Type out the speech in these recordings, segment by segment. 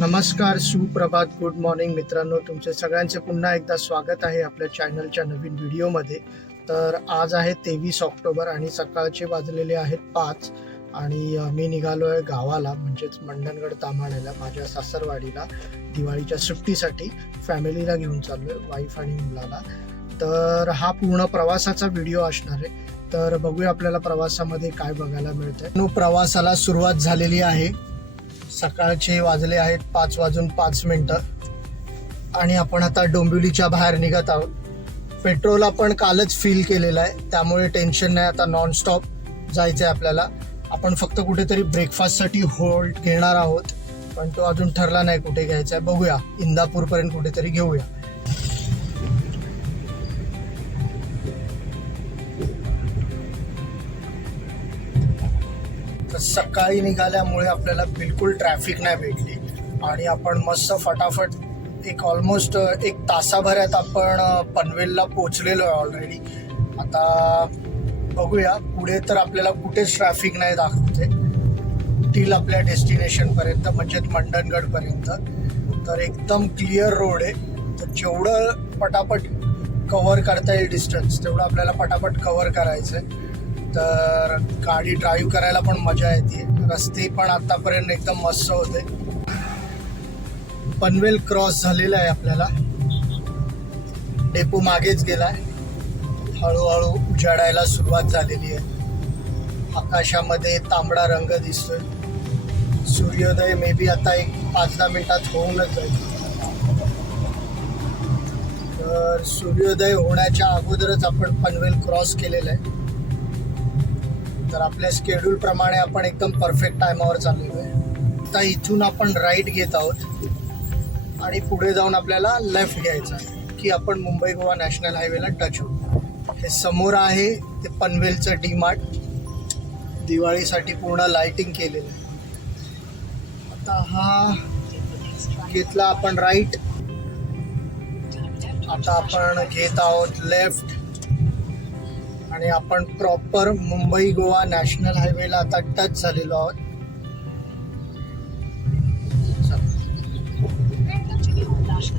नमस्कार सुप्रभात good morning मित्रांनो. तुमचे सगळ्यांचे पुन्हा एकदा स्वागत आहे आपल्या चॅनलच्या नवीन व्हिडिओमध्ये तर आज आहे तेवीस ऑक्टोबर आणि सकाळचे वाजलेले आहेत पाच. आणि मी निघालो आहे गावाला म्हणजेच मंडणगड तामाण्याला माझ्या सासरवाडीला दिवाळीच्या सुट्टीसाठी. फॅमिलीला घेऊन चाललो आहे वाईफ आणि मुलाला. तर हा पूर्ण प्रवासाचा व्हिडिओ असणार आहे. तर बघूया आपल्याला प्रवासामध्ये काय बघायला मिळतंय. प्रवासाला सुरुवात झालेली आहे. सकाळचे वाजले आहेत पाच वाजून पाच मिनटं. आणि आपण आता डोंबिवलीच्या बाहेर निघत आहोत. पेट्रोल आपण कालच फील केलेलं आहे. त्यामुळे टेन्शन नाही आता नॉनस्टॉप जायचं आहे आपल्याला. आपण फक्त कुठेतरी ब्रेकफास्टसाठी होल्ड घेणार आहोत. पण तो अजून ठरला नाही कुठे घ्यायचा आहे बघूया इंदापूरपर्यंत कुठेतरी घेऊया. सकाळी निघाल्यामुळे आपल्याला बिलकुल ट्रॅफिक नाही भेटली. आणि आपण मस्त फटाफट एक ऑलमोस्ट एक तासाभरात आपण पनवेलला पोचलेलो आहे ऑलरेडी आता बघूया पुढे तर आपल्याला कुठेच ट्रॅफिक नाही दाखवते. टील आपल्या डेस्टिनेशनपर्यंत म्हणजेच मंडणगडपर्यंत तर एकदम क्लिअर रोड आहे. तर जेवढं पटापट कव्हर करता येईल डिस्टन्स तेवढं आपल्याला पटापट कव्हर करायचं आहे तर गाडी ड्राईव्ह करायला पण मजा येते. रस्ते पण आतापर्यंत एकदम मस्त होते. पनवेल क्रॉस झालेला आहे आपल्याला. डेपो मागेच गेलाय. हळूहळू उजाडायला सुरुवात झालेली आहे. आकाशामध्ये तांबडा रंग दिसतोय. सूर्योदय मे बी आता एक पाच दहा मिनिटात होऊनच जाईल. तर सूर्योदय होण्याच्या अगोदरच आपण पनवेल क्रॉस केलेलं आहे. तर आपल्या स्केड्यूल प्रमाणे आपण एकदम परफेक्ट टायमावर चाललेलो आहे आता इथून आपण राईट घेत आहोत. आणि पुढे जाऊन आपल्याला लेफ्ट घ्यायचं आहे की आपण मुंबई गोवा नॅशनल हायवेला टच होऊ. हे समोर आहे ते पनवेलचं डीमार्ट दिवाळीसाठी पूर्ण लाइटिंग केलेलं आहे. आता हा घेतला आपण राईट आता आपण घेत आहोत लेफ्ट आणि आपण प्रॉपर मुंबई गोवा नॅशनल हायवेला आता टच झालेलो आहोत.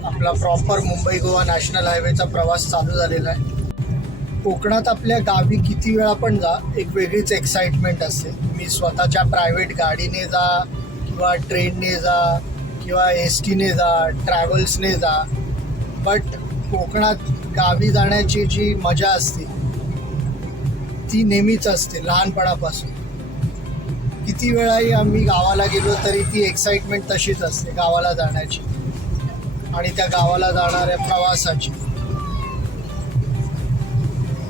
आपला प्रॉपर मुंबई गोवा नॅशनल हायवेचा प्रवास चालू झालेला आहे. कोकणात आपल्या गावी किती वेळा पण जा एक वेगळीच एक्साइटमेंट असते. तुम्ही स्वतःच्या प्रायव्हेट गाडीने जा किंवा ट्रेनने जा किंवा एस टीने जा ट्रॅव्हल्सने जा. बट कोकणात गावी जाण्याची जी मजा असते ती नेहमीच असते लहानपणापासून. किती वेळाही आम्ही गावाला गेलो तरी ती एक्साइटमेंट तशीच असते गावाला जाण्याची आणि त्या गावाला जाणाऱ्या प्रवासाची.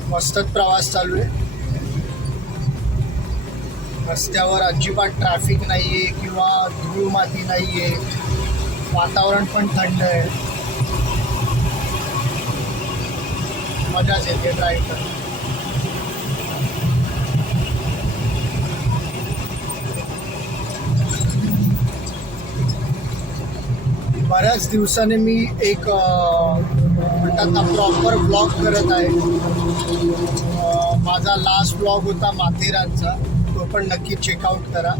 मस्तच प्रवास चालू आहे. रस्त्यावर अजिबात ट्रॅफिक नाहीये किंवा धूळ माती नाही आहे वातावरण पण थंड आहे. मजाच येते ड्राईव्ह बऱ्याच दिवसाने मी एक म्हणतात ना प्रॉपर ब्लॉग करत आहे. माझा लास्ट ब्लॉग होता माथेरानचा. तो पण नक्की चेकआउट करा.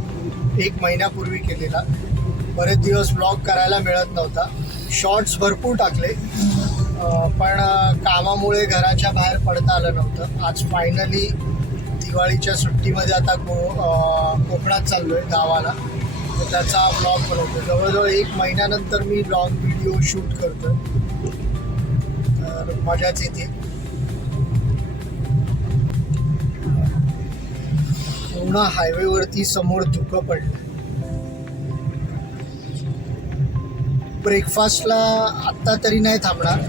एक महिन्यापूर्वी केलेला. बरेच दिवस ब्लॉग करायला मिळत नव्हता. शॉर्ट्स भरपूर टाकले. पण कामामुळे घराच्या बाहेर पडता आलं नव्हतं. आज फायनली दिवाळीच्या सुट्टीमध्ये आता को कोकणात चाललो आहे गावाला. त्याचा ब्लॉग बनवतो. जवळजवळ एक महिन्यानंतर मी ब्लॉग व्हिडिओ शूट करतो तर मजाच येते. पूर्ण हायवेवरती समोर धुकं पडलं ब्रेकफास्टला आत्ता तरी नाही थांबणार.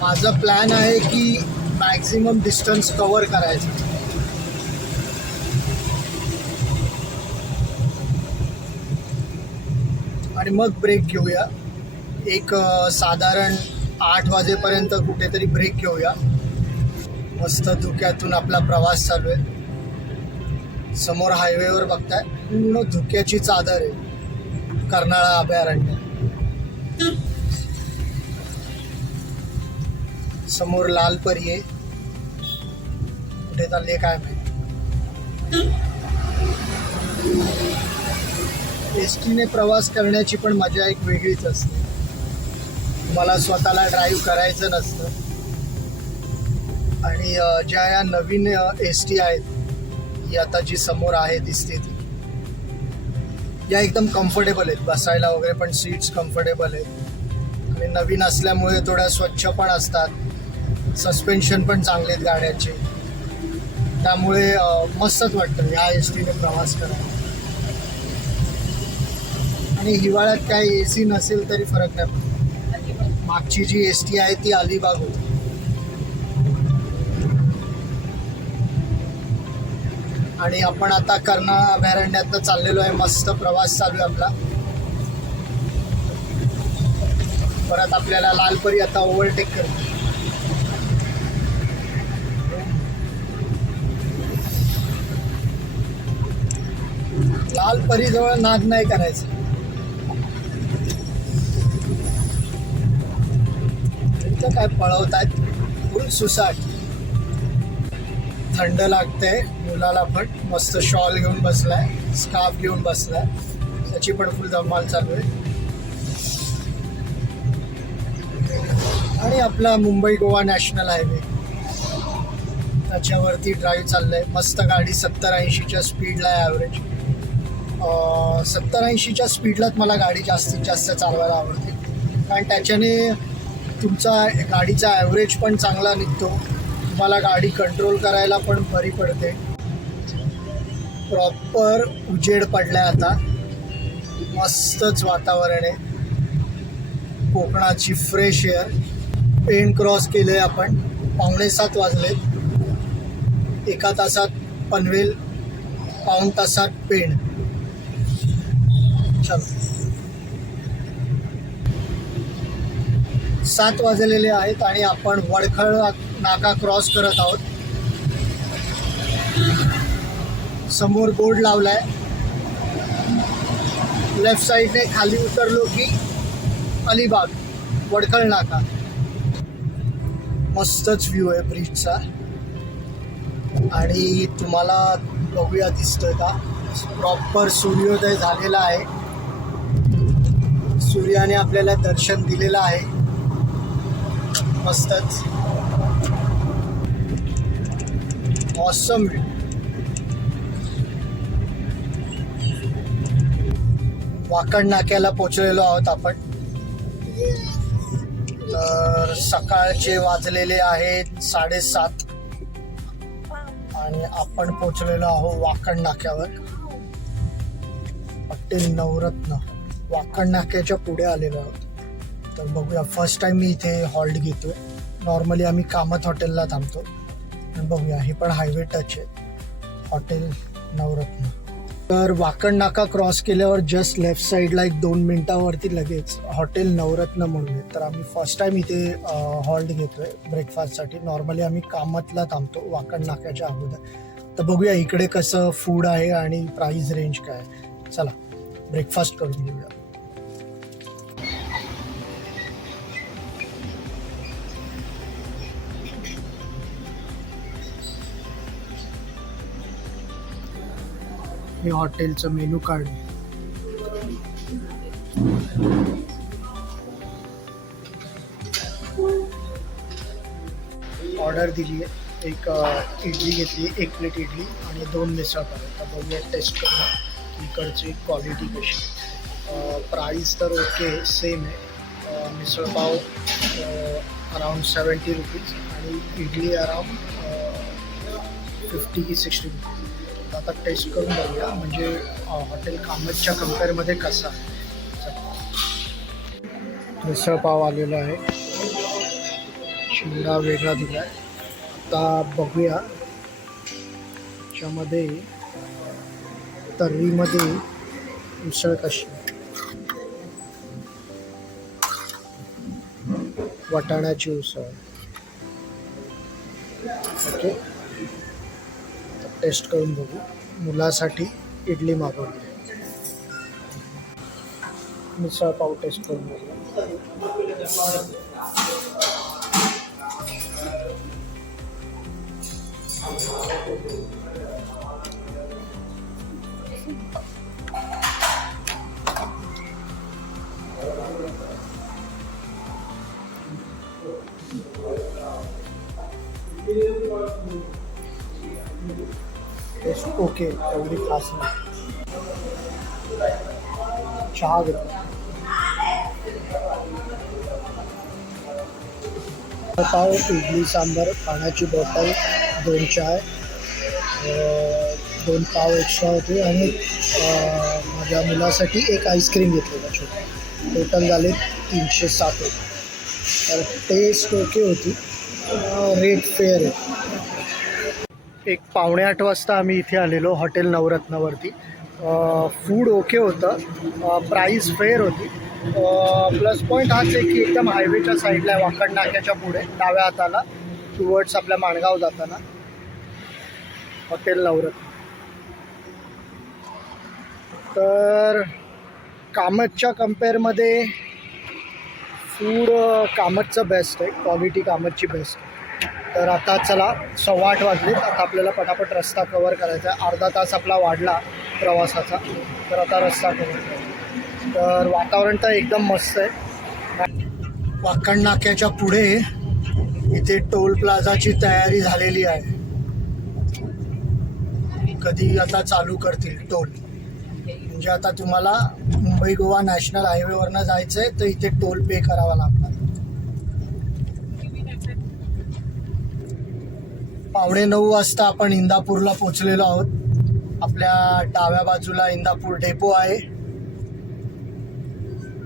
माझा प्लॅन आहे की मॅक्झिमम डिस्टन्स कवर करायचं. आणि मग ब्रेक घेऊया. एक साधारण आठ वाजेपर्यंत कुठेतरी ब्रेक घेऊया. मस्त धुक्यातून आपला प्रवास चालू आहे. समोर हायवेवर बघताय पूर्ण धुक्याची चादर आहे. कर्नाळा अभयारण्य. समोर लाल परी आहे. कुठे चालले काय माहिती? एस टीने प्रवास करण्याची पण मजा एक वेगळीच असते. मला स्वतःला ड्राईव्ह करायचं नसतं. आणि ज्या या नवीन एस टी आहेत ही आता जी समोर आहे दिसते ती. या एकदम कम्फर्टेबल आहेत. बसायला वगैरे पण सीट्स कम्फर्टेबल आहेत. आणि नवीन असल्यामुळे थोड्या स्वच्छ पण असतात. सस्पेन्शन पण चांगले आहेत गाड्यांचे. त्यामुळे मस्तच वाटतं. ह्या एस टीने प्रवास करायला. आणि हिवाळ्यात काही ए सी नसेल तरी फरक नाही मागची जी एस टी आहे ती अलिबाग होती. आणि आपण आता कर्नाळा अभयारण्यात चाललेलो आहे. मस्त प्रवास चालू आहे आपला. परत आपल्याला लालपरी आता ओव्हरटेक कर लाल परीजवळ नाद नाही करायचं. इथं काय पळवतात? फुल सुसाट. थंड लागते मुलाला पण मस्त शॉल घेऊन बसलाय स्कार्फ घेऊन बसलाय. त्याची पण फुल धमाल चालू आहे. आणि आपला मुंबई गोवा नॅशनल हायवे त्याच्यावरती ड्राईव्ह चाललंय. मस्त गाडी सत्तर ऐंशीच्या स्पीडला आहे ॲव्हरेज सत्तर ऐंशीच्या स्पीडलाच मला गाडी जास्तीत जास्त चालवायला आवडते. कारण त्याच्याने तुमचा गाडीचा ॲव्हरेज पण चांगला निघतो. तुम्हाला गाडी कंट्रोल करायला पण बरी पडते. प्रॉपर उजेड पडलाय आता. मस्तच वातावरण आहे. कोकणाची फ्रेश एअर पेन क्रॉस केले आपण. पावणे सात वाजले एका तासात पनवेल पाऊण तासात पेण. सात वाजलेले आहेत आणि आपण वडखळ नाका क्रॉस करत आहोत. समोर बोर्ड लावलाय. लेफ्ट साईडने खाली उतरलो की अलिबाग वडखळ नाका. मस्तच व्ह्यू आहे ब्रिजचा आणि तुम्हाला बघूया दिसतोय का? प्रॉपर सूर्योदय झालेला आहे. सूर्याने आपल्याला दर्शन दिलेलं आहे. मस्तच ऑसम वाकड नाक्याला पोचलेलो आहोत आपण. तर सकाळचे वाजलेले आहेत साडेसात. आणि आपण पोचलेलो आहोत वाकड नाक्यावर. पटेल नवरत्न. वाकड नाक्याच्या पुढे आलेलो आहोत. तर बघूया. फर्स्ट टाइम मी इथे हॉल्ट घेतोय. नॉर्मली आम्ही कामत हॉटेलला थांबतो. आणि बघूया हे पण हायवे टच आहे. हॉटेल नवरत्न. तर वाकड नाका क्रॉस केल्यावर जस्ट लेफ्ट साईडला एक दोन मिनिटावरती लगेच हॉटेल नवरत्न म्हणून आहे. तर आम्ही फर्स्ट टाइम इथे हॉल्ट घेतोय ब्रेकफास्टसाठी नॉर्मली आम्ही कामतला थांबतो वाकड नाक्याच्या अगोदर. तर बघूया इकडे कसं फूड आहे आणि प्राईस रेंज काय चला ब्रेकफास्ट करून घेऊया. मी हॉटेलचं मेनू कार्ड. ऑर्डर दिली आहे. एक इडली घेतली एक प्लेट इडली आणि दोन मिसळ आता बघूया टेस्ट करून इकडची क्वालिटी कशी प्राईस तर ओके सेम आहे. Misal pav around seventy rupees आणि इडली अराउंड फिफ्टी की सिक्स्टी रुपीज आता टेस्ट करून बघूया. म्हणजे हॉटेल कामतच्या कम्पेअरमध्ये कसा? मिसळ पाव आलेला आहे. शिंगा वेगळा दिला आहे. आता बघूया. त्याच्यामध्ये तर्रीमध्ये मिसळ कशी? वाटाण्याची उसळ. ओके. टेस्ट करून बघू. मुलासाठी इडली मागवली. मिसळ पाव टेस्ट करून बघू. ओके एवढी खास नाही। चहा घेतो पाव इडली सांबार पाण्याची बॉटल दोन चाय दोन पाव एक्स्ट्रा होते आणि माझ्या मुलासाठी एक आईस्क्रीम घेतलेला छोटा टोटल झाले तीनशे सात रुपये तर टेस्ट ओके होती. रेट फेअर आहे. एक पावणे आठ वाजता आम्ही इथे आलेलो हॉटेल नवरत्नवरती. फूड ओके होतं. प्राईस फेअर होती. प्लस पॉईंट हाच आहे की एकदम हायवेच्या साईडला आहे वाकड नाक्याच्या पुढे डाव्या हाताला टुवर्ड्स आपल्या माणगाव जाताना. हॉटेल नवरत्न. तर कामतच्या कम्पेअरमध्ये फूड कामतचं बेस्ट आहे. क्वालिटी कामतची बेस्ट आहे. तर आता चला सव्वा आठ वाजलेत आता आपल्याला पटापट रस्ता कवर करायचा आहे. अर्धा तास आपला वाढला प्रवासाचा. तर आता रस्ता कवर तर वातावरण तर एकदम मस्त आहे. वाकण नाक्याच्या पुढे इथे टोल प्लाझाची तयारी झालेली आहे. कधी आता चालू करतील टोल? म्हणजे आता तुम्हाला मुंबई गोवा नॅशनल हायवेवरनं जायचं आहे तर इथे टोल पे करावा लागतो. पावणे नऊ वाजता आपण इंदापूरला पोचलेलो आहोत. आपल्या डाव्या बाजूला इंदापूर डेपो आहे.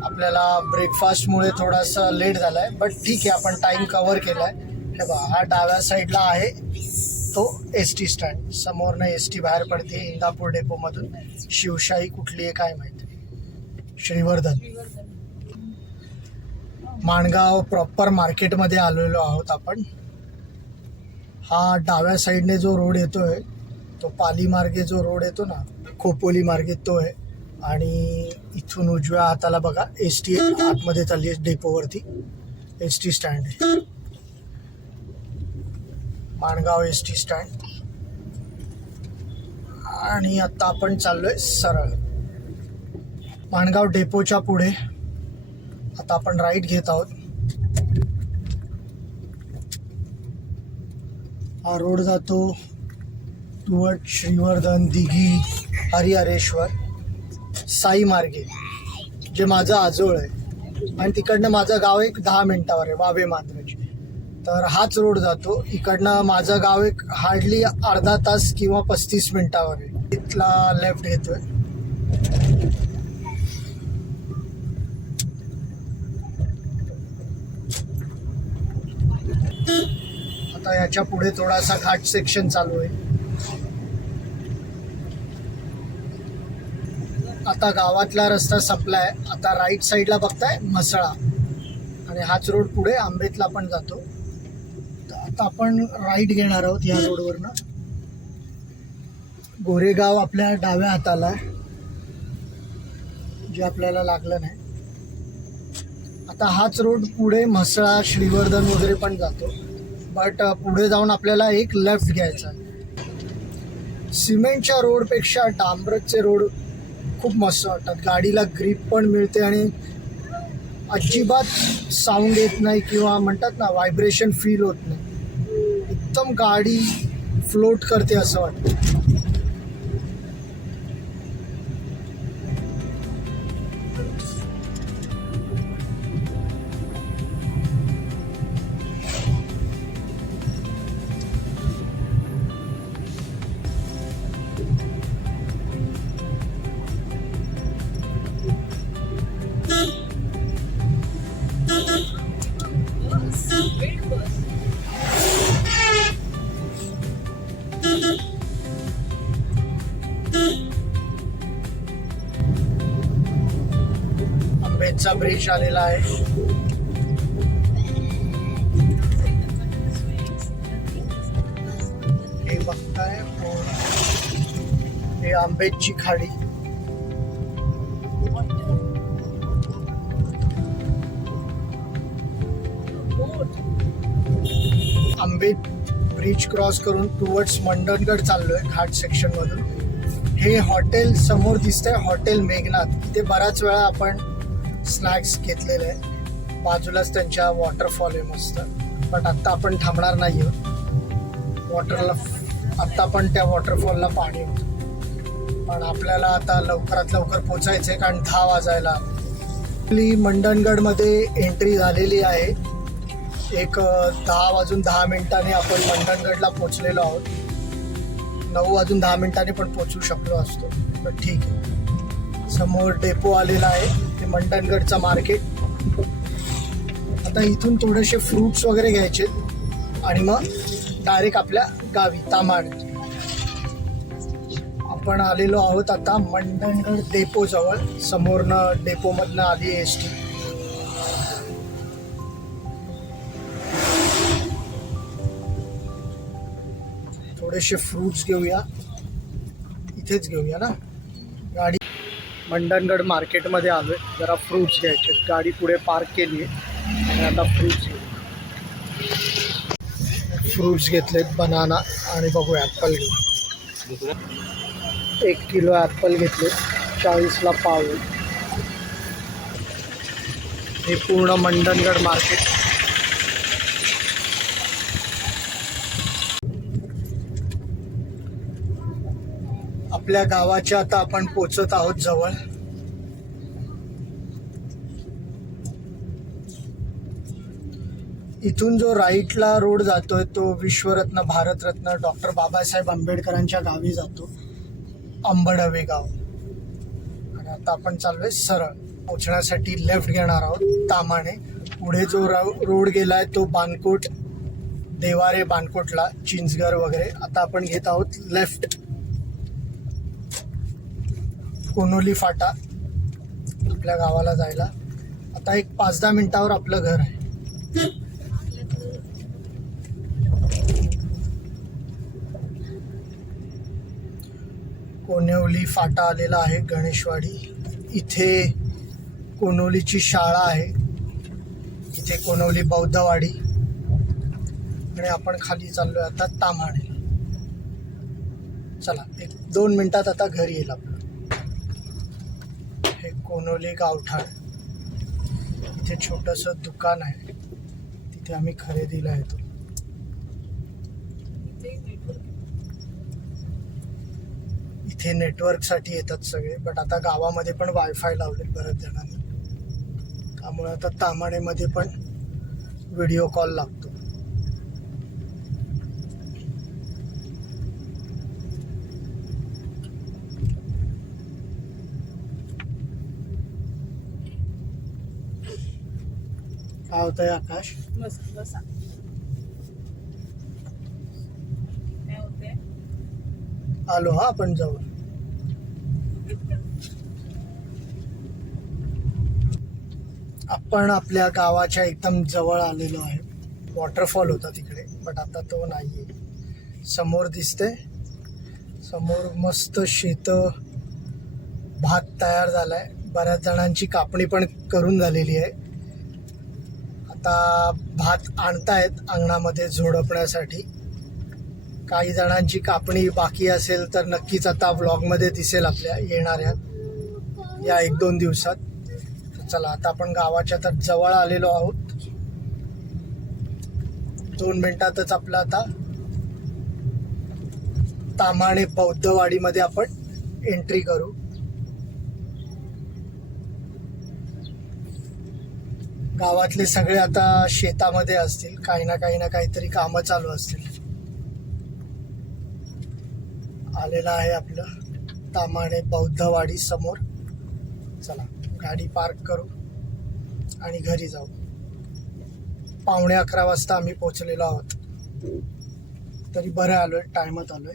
आपल्याला ब्रेकफास्टमुळे थोडासा लेट झाला आहे बट ठीक आहे आपण टाईम कवर केला आहे हे बघा हा डाव्या साईडला आहे. तो एस टी स्टँड समोरनं एस टी बाहेर पडते इंदापूर डेपोमधून. शिवशाही कुठली आहे काय माहिती? श्रीवर्धन. माणगाव प्रॉपर मार्केटमध्ये आलेलो आहोत आपण. हा डाव्या साईडने जो रोड येतोय तो पाली मार्गे जो रोड येतो ना खोपोली मार्गे तो आहे आणि इथून उजव्या हाताला बघा एस टी आतमध्ये चालली आहे डेपोवरती. एस टी स्टँड आहे. माणगाव एस टी स्टँड आणि आता आपण चाललोय सरळ. माणगाव डेपोच्या पुढे. आता आपण राईट घेत आहोत. हा रोड जातो तुवट श्रीवर्धन दिघी हरिहरेश्वर साई मार्गे जे माझं आजोळ आहे. आणि तिकडनं माझं गाव एक दहा मिनिटावर आहे वावे मांद्रज तर हाच रोड जातो. इकडनं माझं गाव एक हार्डली अर्धा तास किंवा पस्तीस मिनिटावर आहे. तिथला लेफ्ट घेतोय. आता याच्यापुढे थोडासा घाट सेक्शन चालू आहे. आता गावातला रस्ता संपलाय. आता राईट साईडला बघताय म्हसळा. आणि हाच रोड पुढे आंबेतला पण जातो. आता आपण राईट घेणार आहोत या रोडवरनं गोरेगाव आपल्या डाव्या हाताला आहे. जे आपल्याला लागलं नाही. आता हाच रोड पुढे म्हसळा श्रीवर्धन वगैरे पण जातो. बट पुढे जाऊन आपल्याला एक लेफ्ट घ्यायचा सिमेंटच्या रोडपेक्षा डांबरचे रोड खूप मस्त वाटतात. गाडीला ग्रीप पण मिळते आणि अजिबात साऊंड येत नाही किंवा म्हणतात ना व्हायब्रेशन फील होत नाही. एकदम गाडी फ्लोट करते असं वाटतं. चा ब्रिज आलेला आहे. हे बघताय हे आंबेची खाडी. आंबे ब्रिज क्रॉस करून टुवर्ड्स मंडणगड चाललोय घाट सेक्शन मधून. हे हॉटेल समोर दिसतंय हॉटेल मेघनाथ. इथे बराच वेळा आपण स्नॅक्स घेतलेले आहे बाजूलाच त्यांच्या वॉटरफॉल आहे मस्त. बट आत्ता आपण थांबणार नाही आहोत वॉटरला आत्ता पण त्या वॉटरफॉलला पाणी होतं. पण आपल्याला आता लवकरात लवकर पोचायचं आहे कारण दहा वाजायला. आपली मंडणगडमध्ये एंट्री झालेली आहे. एक दहा वाजून दहा मिनिटांनी आपण मंडणगडला पोचलेलो आहोत. नऊ वाजून दहा मिनिटांनी पण पोचू शकलो असतो. पण ठीक आहे. समोर डेपो आलेला आहे. मंडणगडचं मार्केट. आता इथून थोडेसे फ्रुट्स वगैरे घ्यायचे. आणि मग डायरेक्ट आपल्या गावी तामाड. आपण आलेलो आहोत आता मंडणगड डेपो जवळ. समोरनं डेपोमधनं आली एस टी थोडेसे फ्रुट्स घेऊया. इथेच घेऊया ना? मंडणगड मार्केटमध्ये आलोय. जरा फ्रूट्स घ्यायचे गाडी पुढे पार्क केली आणि आता फ्रूट्स फ्रुट्स घेतलेत बनाना आणि बघू ॲपल घेऊ एक किलो ॲपल घेतले चाळीसला पाव. हे पूर्ण मंडणगड मार्केट आपल्या गावाच्या आता आपण पोचत आहोत जवळ. इथून जो राईटला रोड जातोय तो विश्वरत्न भारतरत्न डॉक्टर बाबासाहेब आंबेडकरांच्या गावी जातो. अंबडवे गाव. आणि आता आपण चाललोय सरळ. पोचण्यासाठी लेफ्ट घेणार आहोत तामाणे पुढे जो रोड गेलाय तो बानकोट देवारे बानकोटला चिंचगर वगैरे. आता आपण घेत आहोत लेफ्ट कोनोली फाटा आपल्या गावाला जायला. आता एक पाच दहा मिनिटावर आपलं घर आहे. कोनिवली फाटा आलेला आहे गणेशवाडी. इथे कोनोलीची शाळा आहे. इथे कोनवली बौद्धवाडी. आणि आपण खाली चाललोय आता ताम्हाणे. चला एक दोन मिनिटात आता घरी येईल आपलं कोनोली गावठाण. इथे छोटस दुकान आहे. तिथे आम्ही खरेदीला येतो. इथे नेटवर्कसाठी येतात सगळे बट आता गावामध्ये पण वायफाय लावले बऱ्याच जणांनी. त्यामुळे आता तामाणेमध्ये पण व्हिडिओ कॉल लागतो. होतंय आकाश. बसा आलो हा आपण जवळ आपण आपल्या गावाच्या एकदम जवळ आलेलो आहे. वॉटरफॉल होता तिकडे बट आता तो नाहीये. समोर दिसते समोर मस्त शेत भात तयार झालाय. बऱ्याच जणांची कापणी पण करून झालेली आहे. आता भात आणतायत अंगणामध्ये झोडपण्यासाठी. काही जणांची कापणी बाकी असेल तर नक्कीच आता व्लॉगमध्ये दिसेल आपल्या येणाऱ्या या एक दोन दिवसात. चला आता आपण गावाच्या तर जवळ आलेलो आहोत. दोन मिनिटातच आपलं आता तामाणे बौद्धवाडीमध्ये आपण एंट्री करू. गावातले सगळे आता शेतामध्ये असतील काही ना काही ना काहीतरी कामं चालू असतील. आलेलं आहे आपलं तामाणे बौद्धवाडी समोर. चला गाडी पार्क करू आणि घरी जाऊ. पावणे अकरा वाजता आम्ही पोचलेलो आहोत. तरी बरं आलोय टायमात आलोय.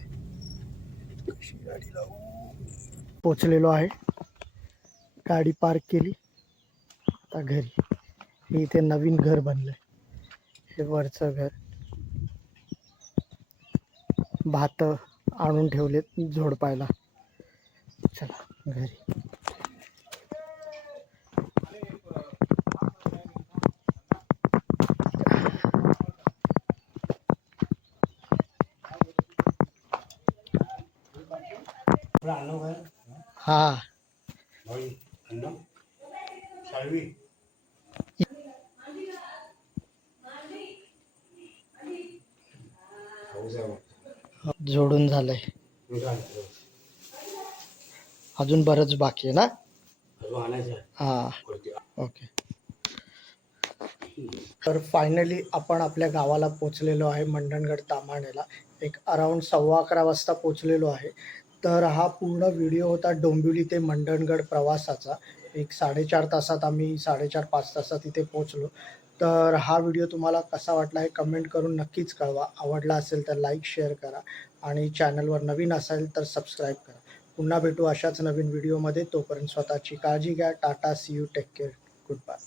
गाडी लावू? पोचलेलो आहे. गाडी पार्क केली. आता घरी. मी इथे नवीन घर बनलंय. हे वरचं घर. भात आणून ठेवलेत झोडपायला. चला घरी. हा. अजून बरंच बाकी आहे ना? हा. ओके. तर फायनली आपण आपल्या गावाला पोचलेलो आहे मंडणगड तामाणेला एक अराऊंड सव्वा अकरा वाजता पोचलेलो आहे. तर हा पूर्ण व्हिडिओ होता डोंबिवली ते मंडणगड प्रवासाचा. एक साडेचार तासात आम्ही साडेचार पाच तासात इथे पोचलो. तर हा व्हिडिओ तुम्हाला कसा वाटला हे कमेंट करून नक्कीच कळवा. आवडला असेल तर लाईक शेअर करा. आणि चॅनलवर नवीन असाल तर सबस्क्राईब करा. पुन्हा भेटू अशाच नवीन व्हिडिओमध्ये तोपर्यंत स्वतःची काळजी घ्या. Tata see you take care good bye